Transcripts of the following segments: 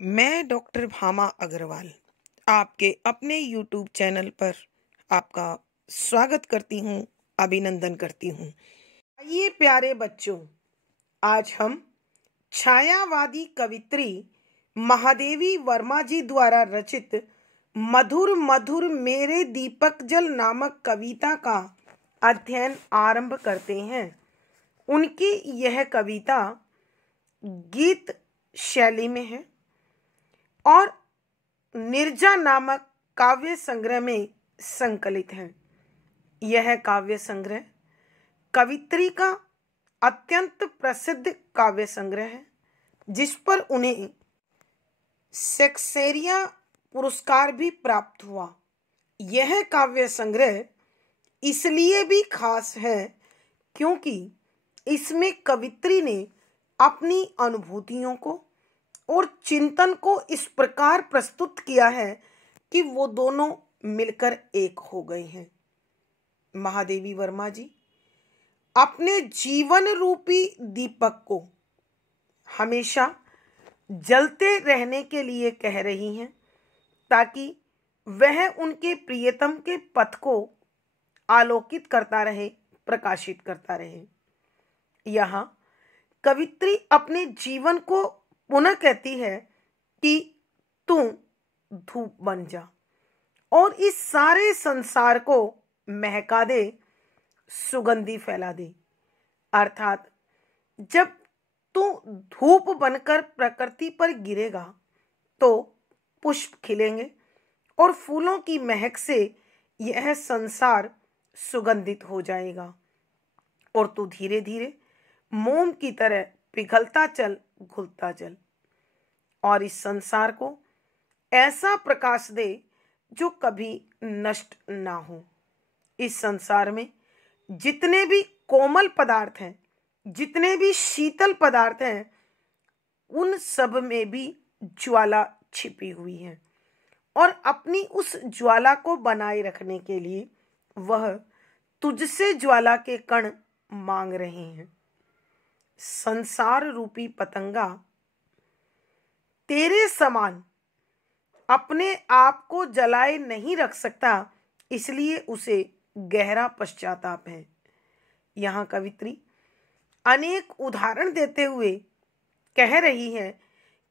मैं डॉक्टर भामा अग्रवाल आपके अपने YouTube चैनल पर आपका स्वागत करती हूँ, अभिनंदन करती हूँ। आइए प्यारे बच्चों, आज हम छायावादी कवित्री महादेवी वर्मा जी द्वारा रचित मधुर मधुर मेरे दीपक जल नामक कविता का अध्ययन आरंभ करते हैं। उनकी यह कविता गीत शैली में है और निर्जा नामक काव्य संग्रह में संकलित है। यह काव्य संग्रह कवित्री का अत्यंत प्रसिद्ध काव्य संग्रह है, जिस पर उन्हें शेक्सपियर पुरस्कार भी प्राप्त हुआ। यह काव्य संग्रह इसलिए भी खास है क्योंकि इसमें कवित्री ने अपनी अनुभूतियों को और चिंतन को इस प्रकार प्रस्तुत किया है कि वो दोनों मिलकर एक हो गए हैं। महादेवी वर्मा जी अपने जीवन रूपी दीपक को हमेशा जलते रहने के लिए कह रही हैं, ताकि वह उनके प्रियतम के पथ को आलोकित करता रहे, प्रकाशित करता रहे। यहाँ कवित्री अपने जीवन को पुनः कहती है कि तू धूप बन जा और इस सारे संसार को महका दे, सुगंधी फैला दे। अर्थात जब तू धूप बनकर प्रकृति पर गिरेगा तो पुष्प खिलेंगे और फूलों की महक से यह संसार सुगंधित हो जाएगा और तू धीरे धीरे मोम की तरह पिघलता चल, घुलता चल और इस संसार को ऐसा प्रकाश दे जो कभी नष्ट ना हो। इस संसार में जितने भी कोमल पदार्थ हैं, जितने भी शीतल पदार्थ हैं, उन सब में भी ज्वाला छिपी हुई है और अपनी उस ज्वाला को बनाए रखने के लिए वह तुझसे ज्वाला के कण मांग रहे हैं। संसार रूपी पतंगा तेरे समान अपने आप को जलाए नहीं रख सकता, इसलिए उसे गहरा पश्चाताप है। यहाँ कवित्री अनेक उदाहरण देते हुए कह रही है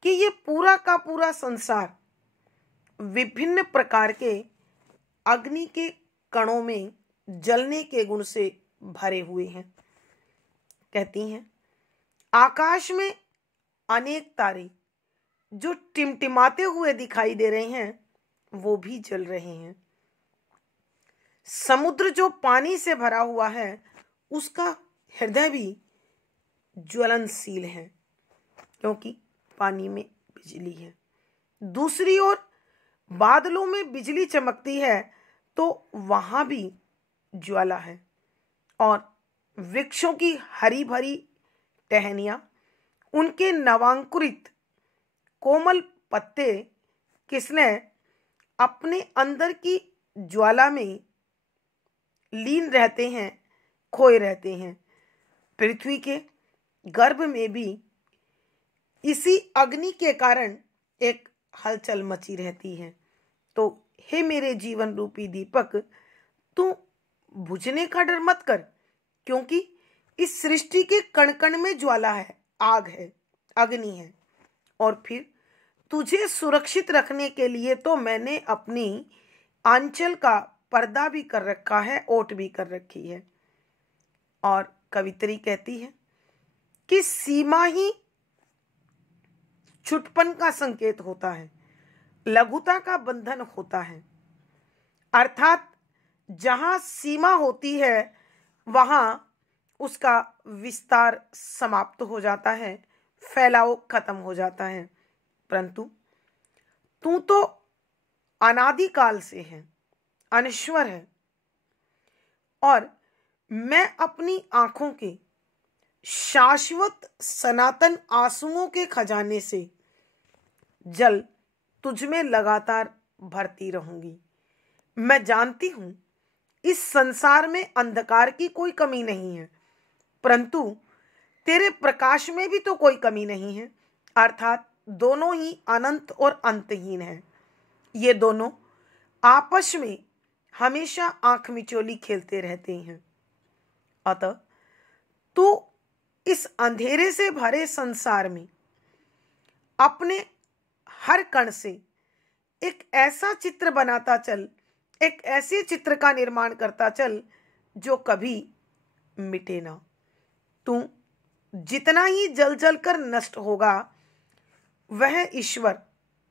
कि ये पूरा का पूरा संसार विभिन्न प्रकार के अग्नि के कणों में जलने के गुण से भरे हुए हैं। कहती हैं, आकाश में अनेक तारे जो टिमटिमाते हुए दिखाई दे रहे हैं, वो भी जल रहे हैं। समुद्र जो पानी से भरा हुआ है, उसका हृदय भी ज्वलनशील है क्योंकि पानी में बिजली है। दूसरी ओर बादलों में बिजली चमकती है तो वहां भी ज्वाला है और वृक्षों की हरी भरी टहनियां, उनके नवांकुरित कोमल पत्ते किसने अपने अंदर की ज्वाला में लीन रहते हैं, खोए रहते हैं। पृथ्वी के गर्भ में भी इसी अग्नि के कारण एक हलचल मची रहती है। तो हे मेरे जीवन रूपी दीपक, तू बुझने का डर मत कर, क्योंकि इस सृष्टि के कण कण में ज्वाला है, आग है, अग्नि है। और फिर तुझे सुरक्षित रखने के लिए तो मैंने अपनी आंचल का पर्दा भी कर रखा है, ओट भी कर रखी है। और कवित्री कहती है कि सीमा ही छुटपन का संकेत होता है, लघुता का बंधन होता है। अर्थात जहां सीमा होती है वहां उसका विस्तार समाप्त हो जाता है, फैलाव खत्म हो जाता है। परंतु तू तो अनादिकाल से है, अनश्वर है और मैं अपनी आंखों के शाश्वत सनातन आंसुओं के खजाने से जल तुझ में लगातार भरती रहूंगी। मैं जानती हूं इस संसार में अंधकार की कोई कमी नहीं है, परंतु तेरे प्रकाश में भी तो कोई कमी नहीं है। अर्थात दोनों ही अनंत और अंतहीन हैं। ये दोनों आपस में हमेशा आंख मिचोली खेलते रहते हैं। अतः तू इस अंधेरे से भरे संसार में अपने हर कण से एक ऐसा चित्र बनाता चल, एक ऐसे चित्र का निर्माण करता चल जो कभी मिटे ना। तू जितना ही जल जल कर नष्ट होगा, वह ईश्वर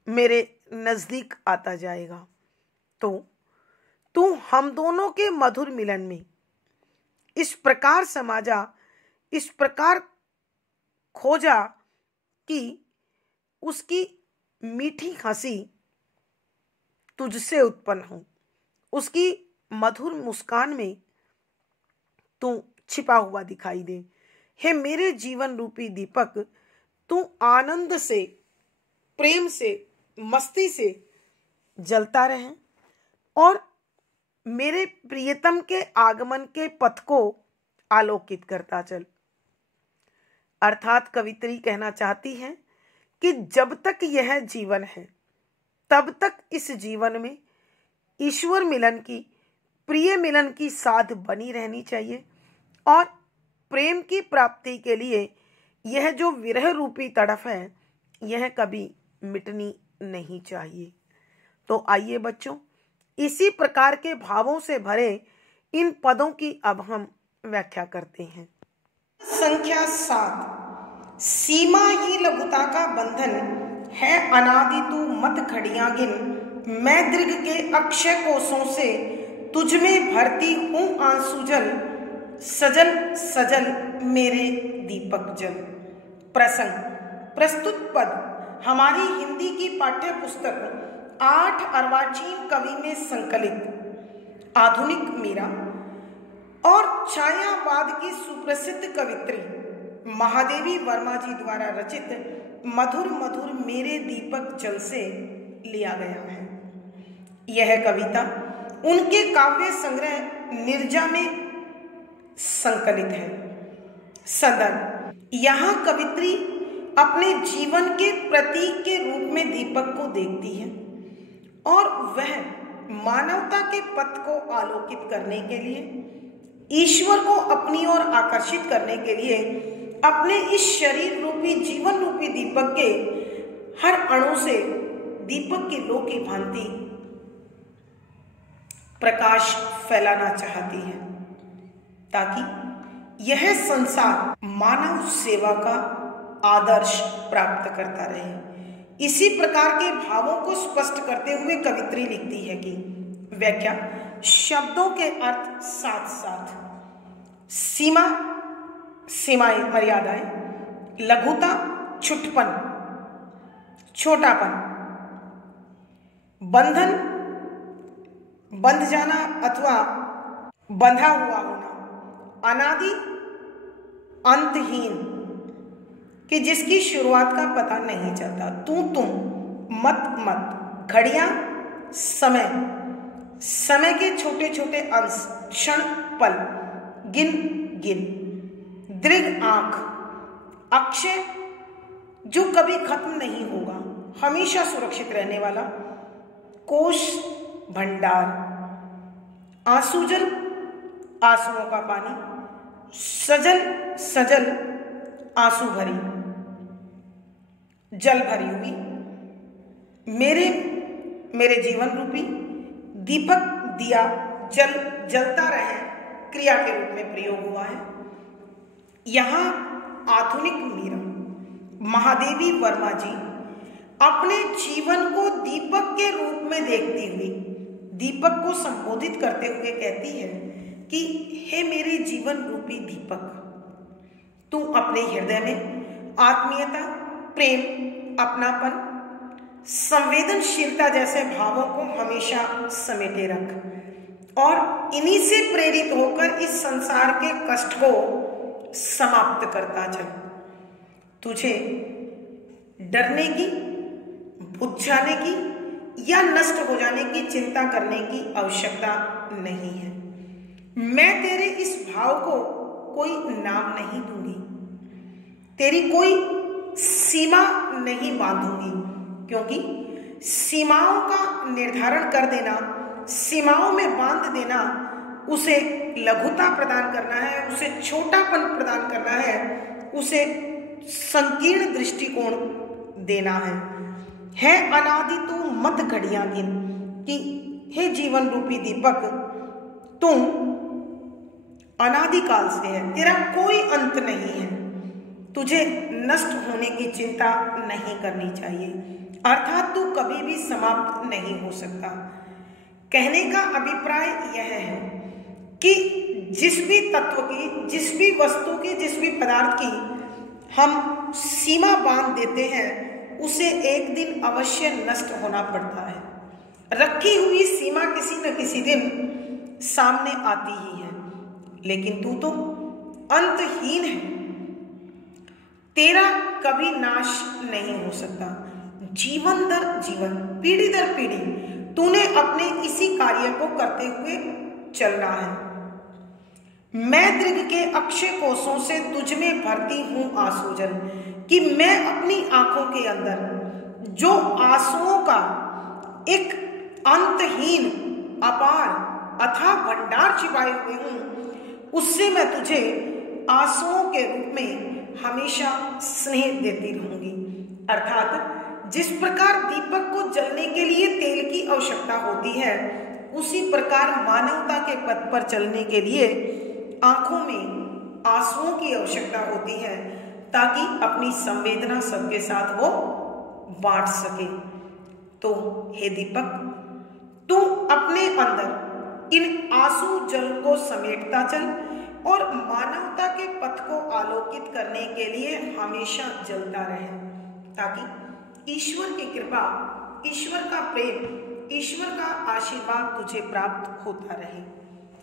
मेरे नजदीक आता जाएगा। तो तू हम दोनों के मधुर मिलन में इस प्रकार समा जा, इस प्रकार खो जा कि उसकी मीठी हंसी तुझसे उत्पन्न हो, उसकी मधुर मुस्कान में तू छिपा हुआ दिखाई दे। हे मेरे जीवन रूपी दीपक, तू आनंद से, प्रेम से, मस्ती से जलता रहे और मेरे प्रियतम के आगमन के पथ को आलोकित करता चल। अर्थात कवित्री कहना चाहती है कि जब तक यह जीवन है, तब तक इस जीवन में ईश्वर मिलन की, प्रिय मिलन की साध बनी रहनी चाहिए और प्रेम की प्राप्ति के लिए यह जो विरह रूपी तड़फ है, यह कभी मिटनी नहीं चाहिए। तो आइए बच्चों, इसी प्रकार के भावों से भरे इन पदों की अब हम व्याख्या करते हैं। संख्या 7। सीमा ही लघुता का बंधन है, अनादि तू मत घड़ियां गिन। मैं दीर्घ के अक्षय कोसों से तुझ में भरती हूँ आंसू जल। सजल सजल मेरे दीपक जल। प्रसंग। प्रस्तुत पद हमारी हिंदी की पाठ्य पुस्तक 8 अर्वाचीन कवि में संकलित आधुनिक मीरा और छायावाद की सुप्रसिद्ध कवित्री महादेवी वर्मा जी द्वारा रचित मधुर मधुर मेरे दीपक जल से लिया गया है। यह कविता उनके काव्य संग्रह निर्जा में संकलित है। संदर्भ। यहाँ कवित्री अपने जीवन के प्रतीक के रूप में दीपक को देखती है और वह मानवता के पथ को आलोकित करने के लिए, ईश्वर को अपनी ओर आकर्षित करने के लिए अपने इस शरीर रूपी, जीवन रूपी दीपक के हर अणु से दीपक की लो की भांति प्रकाश फैलाना चाहती है, ताकि यह संसार मानव सेवा का आदर्श प्राप्त करता रहे। इसी प्रकार के भावों को स्पष्ट करते हुए कवित्री लिखती है कि व्याख्या। शब्दों के अर्थ साथ साथ सीमा, सीमाएं, मर्यादाएं, लघुता, छुटपन, छोटापन, बंधन, बंध जाना अथवा बंधा हुआ होना, अनादि, अंतहीन, कि जिसकी शुरुआत का पता नहीं चलता, तू तुम, मत मत, घड़ियां, समय, समय के छोटे छोटे अंश, क्षण, पल, गिन गिन, दीर्घ आंख, अक्षय जो कभी खत्म नहीं होगा, हमेशा सुरक्षित रहने वाला, कोश, भंडार, आंसू जल, आंसुओं का पानी, सजल सजल, आंसू भरी, जल भरी हुई, मेरे जीवन रूपी दीपक दिया जल जलता रहे क्रिया के रूप में प्रयोग हुआ है। यहाँ आधुनिक मीरा महादेवी वर्मा जी अपने जीवन को दीपक के रूप में देखती हुई, दीपक को संबोधित करते हुए कहती है कि हे मेरे जीवन रूपी दीपक, तू अपने हृदय में आत्मीयता, प्रेम, अपनापन, संवेदनशीलता जैसे भावों को हमेशा समेटे रख और इन्हीं से प्रेरित होकर इस संसार के कष्ट को समाप्त करता चल। तुझे डरने की, बुझ जाने की या नष्ट हो जाने की चिंता करने की आवश्यकता नहीं है। मैं तेरे इस भाव को कोई नाम नहीं दूंगी, तेरी कोई सीमा नहीं बांधूंगी, क्योंकि सीमाओं का निर्धारण कर देना, सीमाओं में बांध देना, उसे लघुता प्रदान करना है, उसे छोटापन प्रदान करना है, उसे संकीर्ण दृष्टिकोण देना है अनादि तू मत घड़ियां गिन, कि हे जीवन रूपी दीपक, तुम अनादिकाल से है, तेरा कोई अंत नहीं है, तुझे नष्ट होने की चिंता नहीं करनी चाहिए, अर्थात तू कभी भी समाप्त नहीं हो सकता। कहने का अभिप्राय यह है कि जिस भी तत्व की, जिस भी वस्तु की, जिस भी पदार्थ की हम सीमा बांध देते हैं, उसे एक दिन अवश्य नष्ट होना पड़ता है। रखी हुई सीमा किसी न किसी दिन सामने आती ही है, लेकिन तू तो अंतहीन है, तेरा कभी नाश नहीं हो सकता। जीवन दर जीवन, पीढ़ी दर पीढ़ी तूने अपने इसी कार्य को करते हुए चलना है। मैं दृग के अक्षय कोषों से तुझ में भरती हूं आंसू-जल, कि मैं अपनी आंखों के अंदर जो आंसुओं का एक अंतहीन अपार अथाह भंडार छिपाए हुए हूं, उससे मैं तुझे आंसुओं के रूप में हमेशा स्नेह देती रहूंगी। अर्थात जिस प्रकार दीपक को जलने के लिए तेल की आवश्यकता होती है, उसी प्रकार मानवता के पथ पर चलने के लिए आंखों में आंसुओं की आवश्यकता होती है, ताकि अपनी संवेदना सबके साथ वो बांट सके। तो हे दीपक, तू अपने अंदर इन आंसू जल को समेटता चल और मानवता के पथ को आलोकित करने के लिए हमेशा जलता रहे, ताकि ईश्वर की कृपा, ईश्वर का प्रेम, ईश्वर का आशीर्वाद तुझे प्राप्त होता रहे।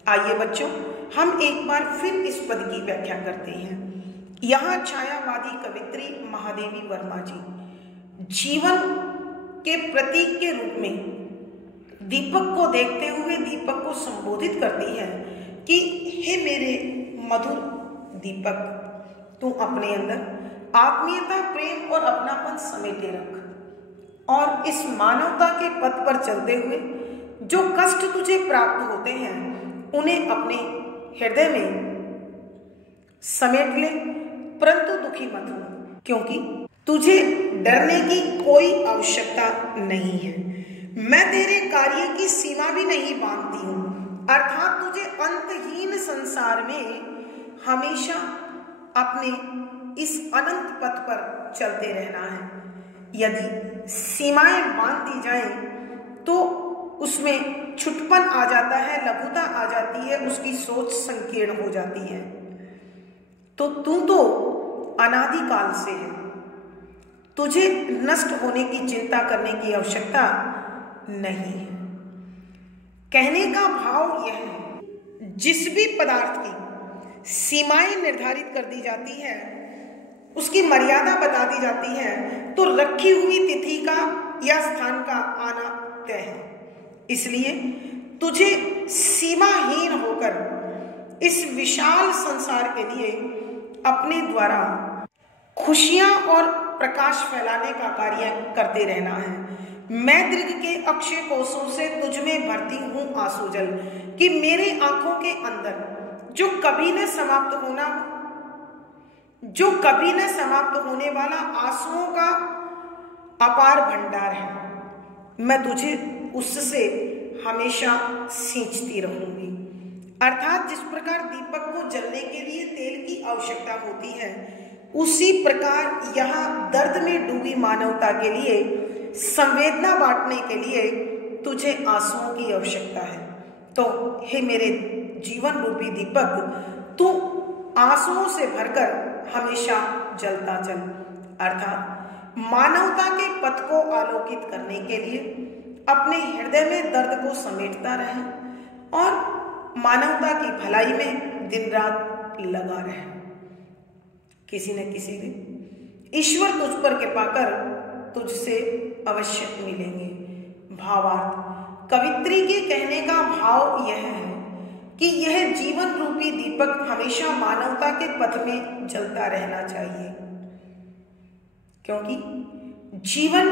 आइए बच्चों, हम एक बार फिर इस पद की व्याख्या करते हैं। यहाँ छायावादी कवित्री महादेवी वर्मा जी जीवन के प्रतीक के रूप में दीपक को देखते हुए दीपक को संबोधित करती है कि हे मेरे मधुर दीपक, तू अपने अंदर आत्मीयता, प्रेम और अपनापन समेटे रख, और इस मानवता के पथ पर चलते हुए जो कष्ट तुझे प्राप्त होते हैं, उन्हें अपने हृदय में समेट ले, परंतु दुखी मत हो, क्योंकि तुझे डरने की कोई आवश्यकता नहीं है। मैं तेरे कार्य की सीमा भी नहीं बांधती हूं, अर्थात तुझे अंतहीन संसार में हमेशा अपने इस अनंत पथ पर चलते रहना है। यदि सीमाएं बांध दी जाएं तो उसमें छुटपन आ जाता है, लघुता आ जाती है, उसकी सोच संकीर्ण हो जाती है। तो तू तो अनादिकाल से है, तुझे नष्ट होने की चिंता करने की आवश्यकता नहीं है। कहने का भाव यह है, जिस भी पदार्थ की सीमाएं निर्धारित कर दी जाती है, उसकी मर्यादा बता दी जाती है, तो रखी हुई तिथि का या स्थान का आना तय है। इसलिए तुझे सीमाहीन होकर इस विशाल संसार के लिए अपने द्वारा खुशियां और प्रकाश फैलाने का कार्य करते रहना है। मैं दृग के अक्षय कोषों से तुझ में भरती हूं आंसू-जल, कि मेरे आंखों के अंदर जो कभी न समाप्त होने वाला आंसुओं का अपार भंडार है, मैं तुझे उससे हमेशा सींचती रहूंगी। अर्थात जिस प्रकार दीपक को जलने के लिए तेल की आवश्यकता होती है, उसी प्रकार यहाँ दर्द में डूबी मानवता के लिए संवेदना बांटने के लिए तुझे आंसुओं की आवश्यकता है। तो हे मेरे जीवन रूपी दीपक, तू आंसुओं से भरकर हमेशा जलता चल, अर्थात मानवता के पथ को आलोकित करने के लिए अपने हृदय में दर्द को समेटता रहे और मानवता की भलाई में दिन रात लगा रहे। किसी न किसी दिन ईश्वर तुझ पर कृपा कर तुझसे अवश्य मिलेंगे। भावार्थ, कवित्री के कहने का भाव यह है कि यह जीवन रूपी दीपक हमेशा मानवता के पथ में जलता रहना चाहिए। क्योंकि जीवन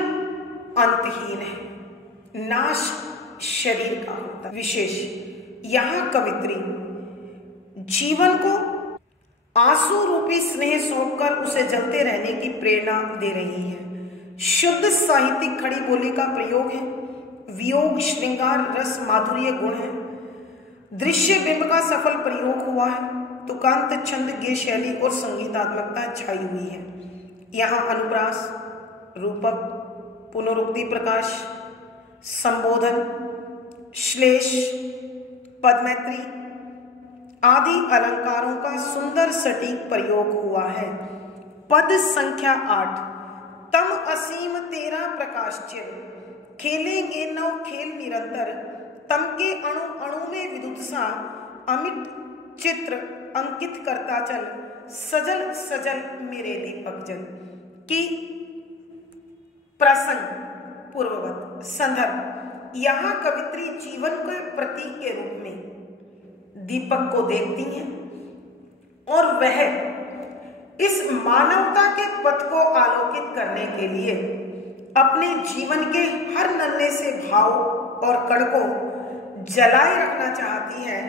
अंतहीन है, नाश शरीर का होता। विशेष यहाँ कवित्री जीवन को आंसू रूपी स्नेह सौंपकर उसे जलते रहने की प्रेरणा दे रही है। शुद्ध साहित्यिक खड़ी बोली का प्रयोग है, वियोग श्रृंगार रस माधुर्य गुण है, दृश्य बिंब का सफल प्रयोग हुआ है, तुकांत छंद गे शैली और संगीतात्मकता छाई हुई है। यहाँ अनुप्रास, रूपक, पुनरुक्ति प्रकाश, संबोधन, श्लेष, पदमैत्री आदि अलंकारों का सुंदर सटीक प्रयोग हुआ है। पद संख्या 8, तम असीम तेरा प्रकाश चिर, खेलेंगे नव खेल निरंतर, तम के अणु अणु में विदुत्सा, अमिट चित्र अंकित करता चल, सजल सजल मेरे दीपक जल। की प्रसंग पूर्ववत संदर्भ, यहाँ कवित्री जीवन के प्रतीक के रूप में दीपक को देखती हैं और वह इस मानवता के पथ को आलोकित करने के लिए अपने जीवन के हर नन्हे से भाव और कण को जलाए रखना चाहती है,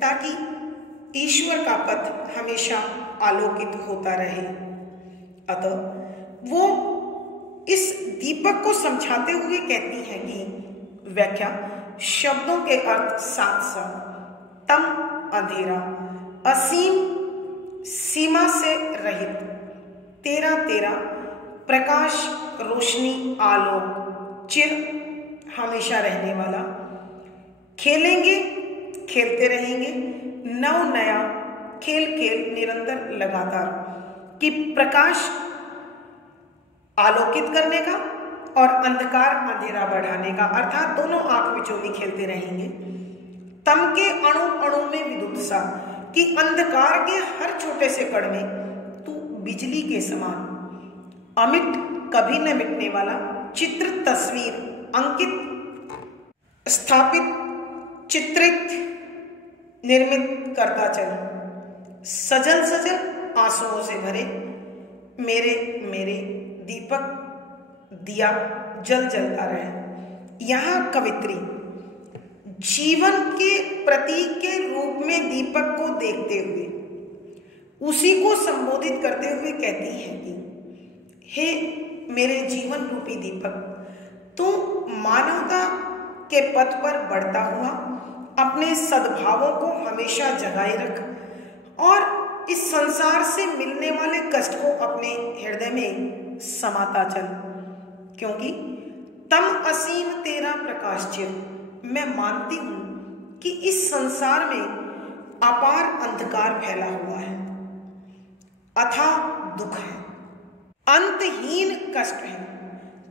ताकि ईश्वर का पथ हमेशा आलोकित होता रहे। अतः वो इस दीपक को समझाते हुए कहती हैं कि व्याख्या शब्दों के अर्थ साथ साथ, तम अंधेरा, असीम सीमा से रहित, तेरा तेरा प्रकाश रोशनी आलोक, चिर हमेशा रहने वाला, खेलेंगे खेलते रहेंगे, नव नया खेल खेल निरंतर लगातार, कि प्रकाश आलोकित करने का और अंधकार अंधेरा बढ़ाने का, अर्थात दोनों आंख मिचौली खेलते रहेंगे। तम के अणु अणु में विदुत्सा, कि अंधकार के हर छोटे से कण में तू बिजली के समान, अमिट कभी न मिटने वाला, चित्र तस्वीर अंकित स्थापित चित्रित निर्मित करता चल, सजल सजल आंसुओं से भरे मेरे मेरे दीपक दिया जल जलता रहे। यहाँ कवित्री जीवन के प्रतीक के रूप में दीपक को देखते हुए उसी को संबोधित करते हुए कहती है कि हे मेरे जीवन रूपी दीपक, तू मानवता के पथ पर बढ़ता हुआ अपने सद्भावों को हमेशा जगाए रख और इस संसार से मिलने वाले कष्ट को अपने हृदय में समाता चल, क्योंकि तम असीम तेरा प्रकाश चिर, मैं मानती हूं कि इस संसार में अपार अंधकार फैला हुआ है, अथाह दुख है, अंतहीन कष्ट है,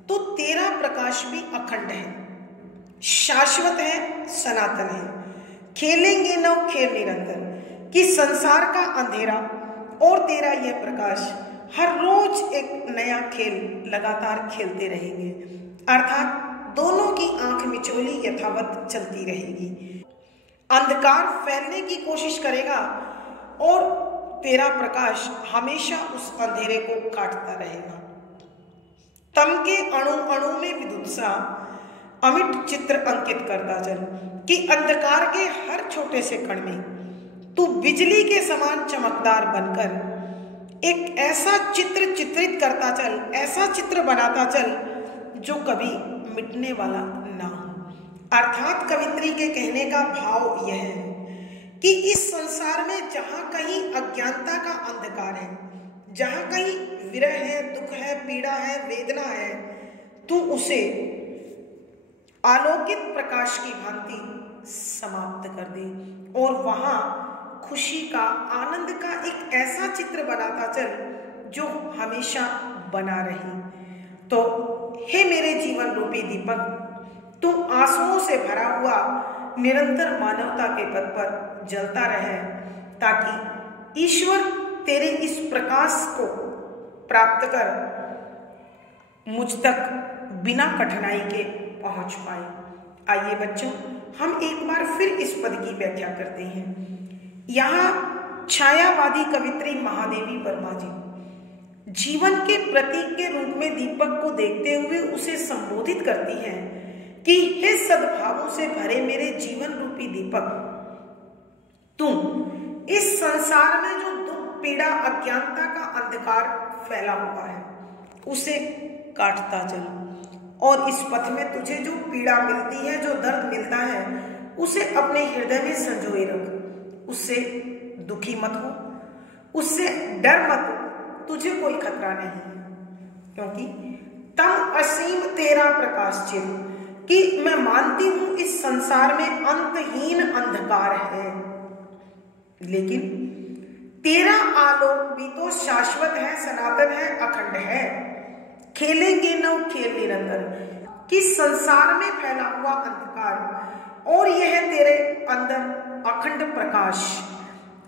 तो तेरा प्रकाश भी अखंड है, शाश्वत है, सनातन है। खेलेंगे नव खेल निरंतर, कि संसार का अंधेरा और तेरा यह प्रकाश हर रोज एक नया खेल लगातार खेलते रहेंगे, अर्थात दोनों की आंख मिचौली यथावत चलती रहेगी। अंधकार फैलने की कोशिश करेगा और तेरा प्रकाश हमेशा उस अंधेरे को काटता रहेगा। तम के अणु अणु में विदुत्सा, अमिट चित्र अंकित करता चल, कि अंधकार के हर छोटे से कण में तू बिजली के समान चमकदार बनकर एक ऐसा चित्र चित्रित करता चल, ऐसा चित्र बनाता चल जो कभी मिटने वाला ना हो। अर्थात कवित्री के कहने का भाव यह है कि इस संसार में जहां कहीं अज्ञानता का अंधकार है, जहां कहीं विरह है, दुख है, पीड़ा है, वेदना है, तू उसे आलोकित प्रकाश की भांति समाप्त कर दे और वहां खुशी का, आनंद का एक ऐसा चित्र बनाता चल जो हमेशा बना रहे। तो हे मेरे जीवन रूपी दीपक, तू आंसुओं से भरा हुआ निरंतर मानवता के पथ पर जलता रहे, ताकि ईश्वर तेरे इस प्रकाश को प्राप्त कर मुझ तक बिना कठिनाई के पहुंच पाए। आइए बच्चों, हम एक बार फिर इस पद की व्याख्या करते हैं। यहाँ छायावादी कवित्री महादेवी वर्मा जी जीवन के प्रतीक के रूप में दीपक को देखते हुए उसे संबोधित करती है कि हे सद्भावों से भरे मेरे जीवन रूपी दीपक, तुम इस संसार में जो दुख, पीड़ा, अज्ञानता का अंधकार फैला हुआ है उसे काटता चल, और इस पथ में तुझे जो पीड़ा मिलती है, जो दर्द मिलता है, उसे अपने हृदय में संजोए रख। उससे दुखी मत हो, उससे डर मत हो, तुझे कोई खतरा नहीं, क्योंकि तम असीम तेरा प्रकाश चिर, कि मैं मानती हूं इस संसार में अंतहीन अंधकार है, लेकिन तेरा आलोक भी तो शाश्वत है, सनातन है, अखंड है। खेलेंगे नव खेल निरंतर, कि संसार में फैला हुआ अंधकार और यह तेरे अंदर अखंड प्रकाश,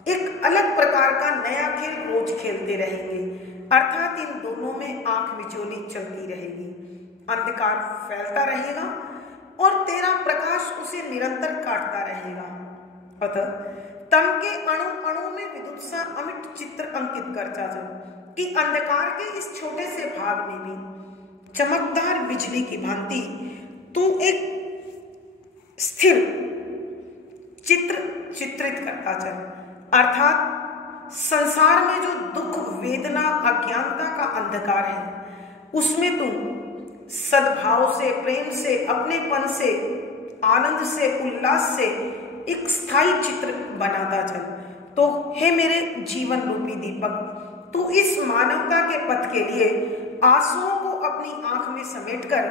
एक अलग प्रकार का नया खेल रोज खेलते रहेंगे, अर्थात इन दोनों में आंख मिचोली चलती रहेगी। अंधकार फैलता रहेगा और तेरा प्रकाश उसे निरंतर काटता रहेगा। अतः तम के अणु अणु में विद्युत सा अमिट चित्र अंकित करता जा, कि अंधकार के इस छोटे से भाग में भी चमकदार बिजली की भांति तू एक स्थिर चित्र चित्रित करता चल, अर्थात संसार में जो दुख, वेदना, अज्ञानता का अंधकार है उसमें तू सद्भाव से, प्रेम से, अपनेपन से, आनंद से, उल्लास से एक स्थायी चित्र बनाता चल। तो हे मेरे जीवन रूपी दीपक, तू इस मानवता के पथ के लिए आंसुओं को अपनी आंख में समेटकर,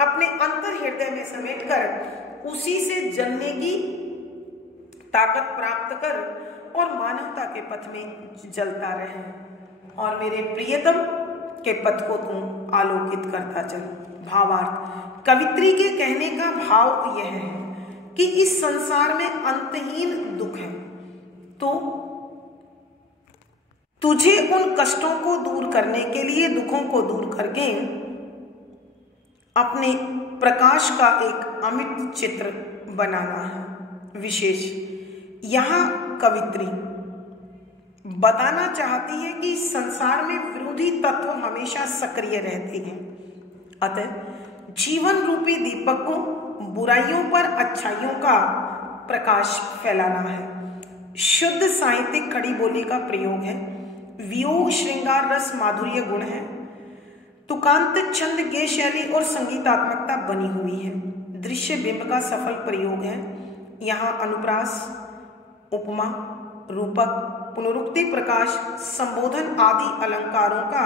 अपने अंतर हृदय में समेटकर उसी से जलने की ताकत प्राप्त कर और मानवता के पथ में जलता रहे, और मेरे प्रियतम के पथ को तू आलोकित करता चल। भावार्थ, कवित्री के कहने का भाव यह है कि इस संसार में अंतहीन दुख है, तो तुझे उन कष्टों को दूर करने के लिए, दुखों को दूर करके अपने प्रकाश का एक अमिट चित्र बनाना है। विशेष यहाँ कवित्री बताना चाहती है कि संसार में विरोधी तत्व हमेशा सक्रिय रहते हैं, अतः जीवन रूपी दीपक को बुराइयों पर अच्छाइयों का प्रकाश फैलाना है। शुद्ध साहित्यिक खड़ी बोली का प्रयोग है, वियोग, श्रृंगार, रस, माधुर्य गुण है, तुकांत, छंद, गेय शैली और संगीतात्मकता बनी हुई है। दृश्य बिंब का सफल प्रयोग है। यहाँ अनुप्रास, उपमा, रूपक, पुनरुक्ति, प्रकाश, संबोधन आदि अलंकारों का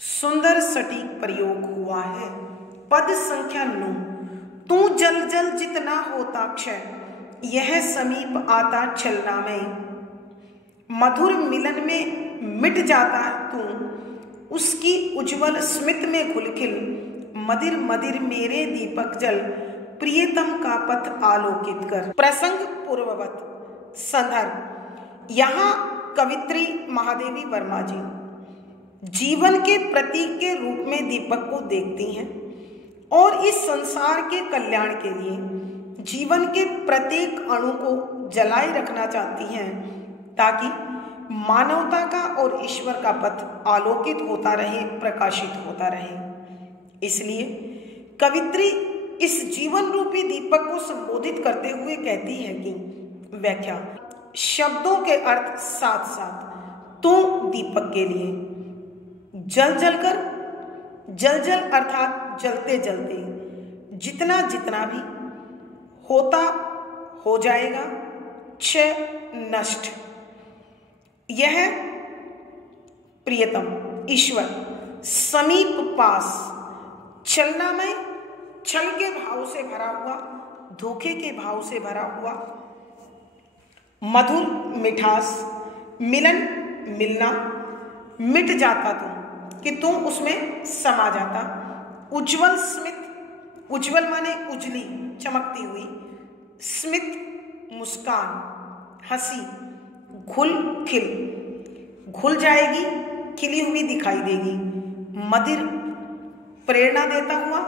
सुंदर सटीक प्रयोग हुआ है। पद संख्या 9, तू जल जल जितना होता क्षय, यह समीप आता छलना में, मधुर मिलन में मिट जाता तू, उसकी उज्जवल स्मित में घुलखिल, मदिर मदिर मेरे दीपक जल, प्रियतम का पथ आलोकित कर। प्रसंग पूर्ववत संदर्भ, यहाँ कवित्री महादेवी वर्मा जी जीवन के प्रतीक के रूप में दीपक को देखती हैं और इस संसार के कल्याण के लिए जीवन के प्रत्येक अणु को जलाए रखना चाहती हैं, ताकि मानवता का और ईश्वर का पथ आलोकित होता रहे, प्रकाशित होता रहे। इसलिए कवित्री इस जीवन रूपी दीपक को संबोधित करते हुए कहती है कि व्याख्या, शब्दों के अर्थ साथ साथ तो दीपक के लिए जल जल कर, जल जल अर्थात जलते जलते जितना जितना भी होता हो जाएगा, क्षय, नष्ट, यह प्रियतम ईश्वर समीप पास, छलनामय, छल के भाव से भरा हुआ, धोखे के भाव से भरा हुआ, मधुर मिठास, मिलन, मिलना, मिट जाता तुम कि तुम उसमें समा जाता। उज्जवल स्मित, उज्जवल माने उजली, चमकती हुई, स्मित मुस्कान, हंसी, घुल खिल, घुल जाएगी, खिली हुई दिखाई देगी, मदिर प्रेरणा देता हुआ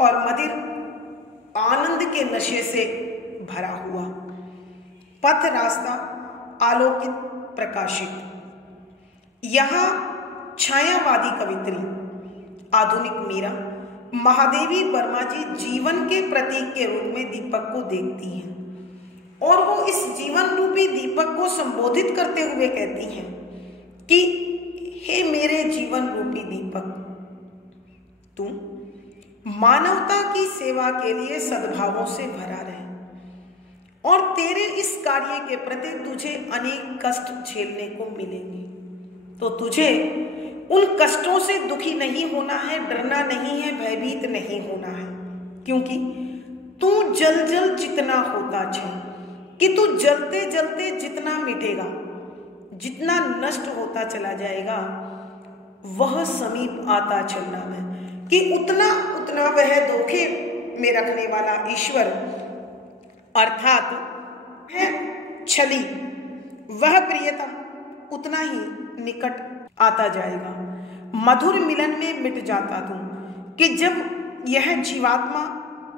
और मदिर आनंद के नशे से भरा हुआ, पथ रास्ता आलोकित, प्रकाशित। यहाँ छायावादी कवित्री आधुनिक मीरा महादेवी वर्मा जी जीवन के प्रतीक के रूप में दीपक को देखती हैं और वो इस जीवन रूपी दीपक को संबोधित करते हुए कहती हैं कि हे मेरे जीवन रूपी दीपक, तू मानवता की सेवा के लिए सद्भावों से भरा रहे और तेरे इस कार्य के प्रति तुझे अनेक कष्ट झेलने को मिलेंगे, तो तुझे उन कष्टों से दुखी नहीं होना है, डरना नहीं है, भयभीत नहीं होना है, क्योंकि तू जल जल जितना होता है कि तू जलते जलते जितना मिटेगा, जितना नष्ट होता चला जाएगा, वह समीप आता चलना है कि उतना उतना वह धोखे में रखने वाला ईश्वर अर्थात है छली, वह प्रियतम उतना ही निकट आता जाएगा। मधुर मिलन में मिट जाता तू कि जब यह जीवात्मा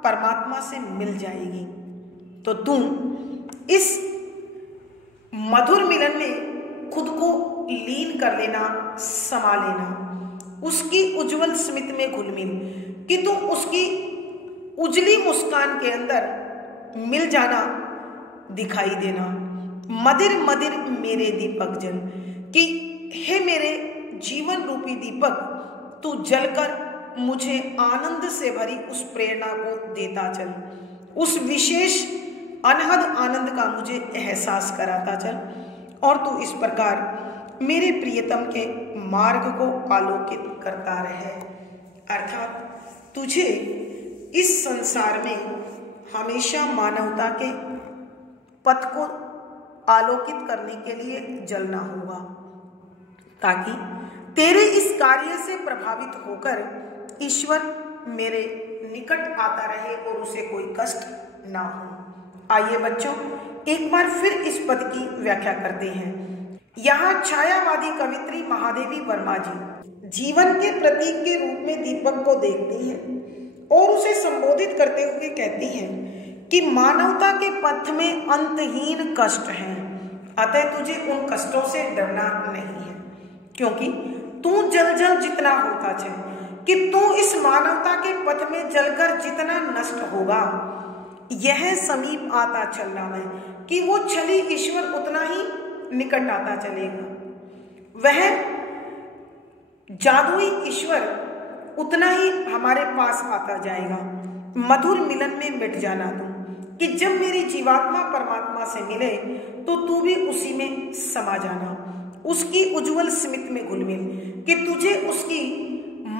परमात्मा से मिल जाएगी तो तू इस मधुर मिलन में खुद को लीन कर लेना, समा लेना, उसकी उज्जवल स्मित में घुल मिल कि तू उसकी उजली मुस्कान के अंदर मिल जाना, दिखाई देना। मदिर मदिर मेरे दीपक जल कि हे मेरे जीवन रूपी दीपक, तू जलकर मुझे आनंद से भरी उस प्रेरणा को देता चल, उस विशेष अनहद आनंद का मुझे एहसास कराता चल और तू इस प्रकार मेरे प्रियतम के मार्ग को आलोकित करता रहे। अर्थात तुझे इस संसार में हमेशा मानवता के पथ को आलोकित करने के लिए जलना होगा, ताकि तेरे इस कार्य से प्रभावित होकर ईश्वर मेरे निकट आता रहे और उसे कोई कष्ट ना हो। आइए बच्चों, एक बार फिर इस पद की व्याख्या करते हैं। यहाँ छायावादी कवित्री महादेवी वर्मा जी जीवन के प्रतीक के रूप में दीपक को देखती हैं और उसे संबोधित करते हुए कहती हैं कि मानवता के पथ में अंतहीन कष्ट हैं, अतः तुझे उन कष्टों से डरना नहीं है, क्योंकि तू जल जल जितना होता है कि तू इस मानवता के पथ में जलकर जितना नष्ट होगा, यह समीप आता चलना है कि वो छली ईश्वर उतना ही निकट आता चलेगा, वह जादुई ईश्वर उतना ही हमारे पास आता जाएगा। मधुर मिलन में मिट जाना तू कि जब मेरी जीवात्मा परमात्मा से मिले तो तू भी उसी में समा जाना, उसकी उज्जवल स्मित में घुल मिल कि तुझे उसकी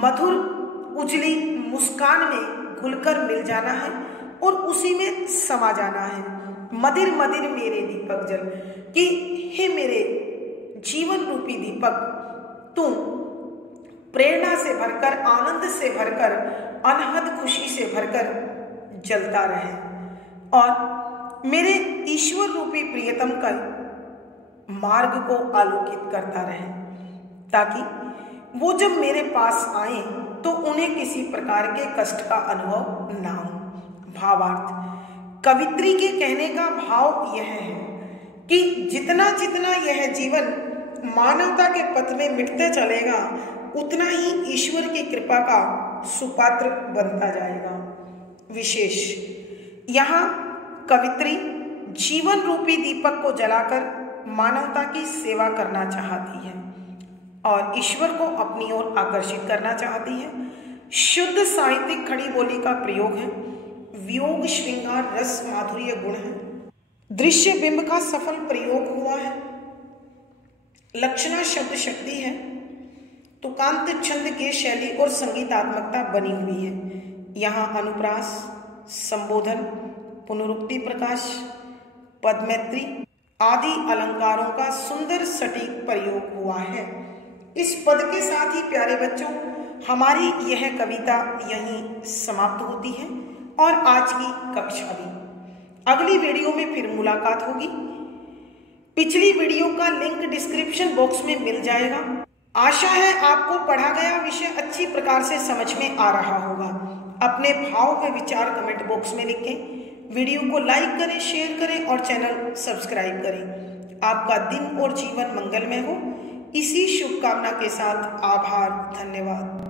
मधुर उजली मुस्कान में घुलकर मिल जाना है और उसी में समा जाना है। मदिर मदिर मेरे दीपक जल कि हे मेरे जीवन रूपी दीपक, तू प्रेरणा से भरकर, आनंद से भरकर, अनहद खुशी से भरकर जलता रहे और मेरे ईश्वर रूपी प्रियतम का मार्ग को आलोकित करता रहे, ताकि वो जब मेरे पास आए तो उन्हें किसी प्रकार के कष्ट का अनुभव ना हो। भावार्थ, कवित्री के कहने का भाव यह है कि जितना जितना यह जीवन मानवता के पथ में मिटते चलेगा, उतना ही ईश्वर की कृपा का सुपात्र बनता जाएगा। विशेष यहाँ कवित्री जीवन रूपी दीपक को जलाकर मानवता की सेवा करना चाहती है और ईश्वर को अपनी ओर आकर्षित करना चाहती है। शुद्ध साहित्यिक खड़ी बोली का प्रयोग है, वियोग श्रृंगार रस माधुर्य गुण है, दृश्य बिंब का सफल प्रयोग हुआ है, लक्षणा शब्द शक्ति है, तुकांत छंद के शैली और संगीतात्मकता बनी हुई है। यहाँ अनुप्रास, संबोधन, पुनरुक्ति प्रकाश, पदमैत्री आदि अलंकारों का सुंदर सटीक प्रयोग हुआ है। इस पद के साथ ही प्यारे बच्चों, हमारी यह कविता यहीं समाप्त होती है और आज की कक्षा भी। अगली वीडियो में फिर मुलाकात होगी। पिछली वीडियो का लिंक डिस्क्रिप्शन बॉक्स में मिल जाएगा। आशा है आपको पढ़ा गया विषय अच्छी प्रकार से समझ में आ रहा होगा। अपने भाव व विचार कमेंट बॉक्स में लिखें। वीडियो को लाइक करें, शेयर करें और चैनल सब्सक्राइब करें। आपका दिन और जीवन मंगलमय हो, इसी शुभकामना के साथ आभार, धन्यवाद।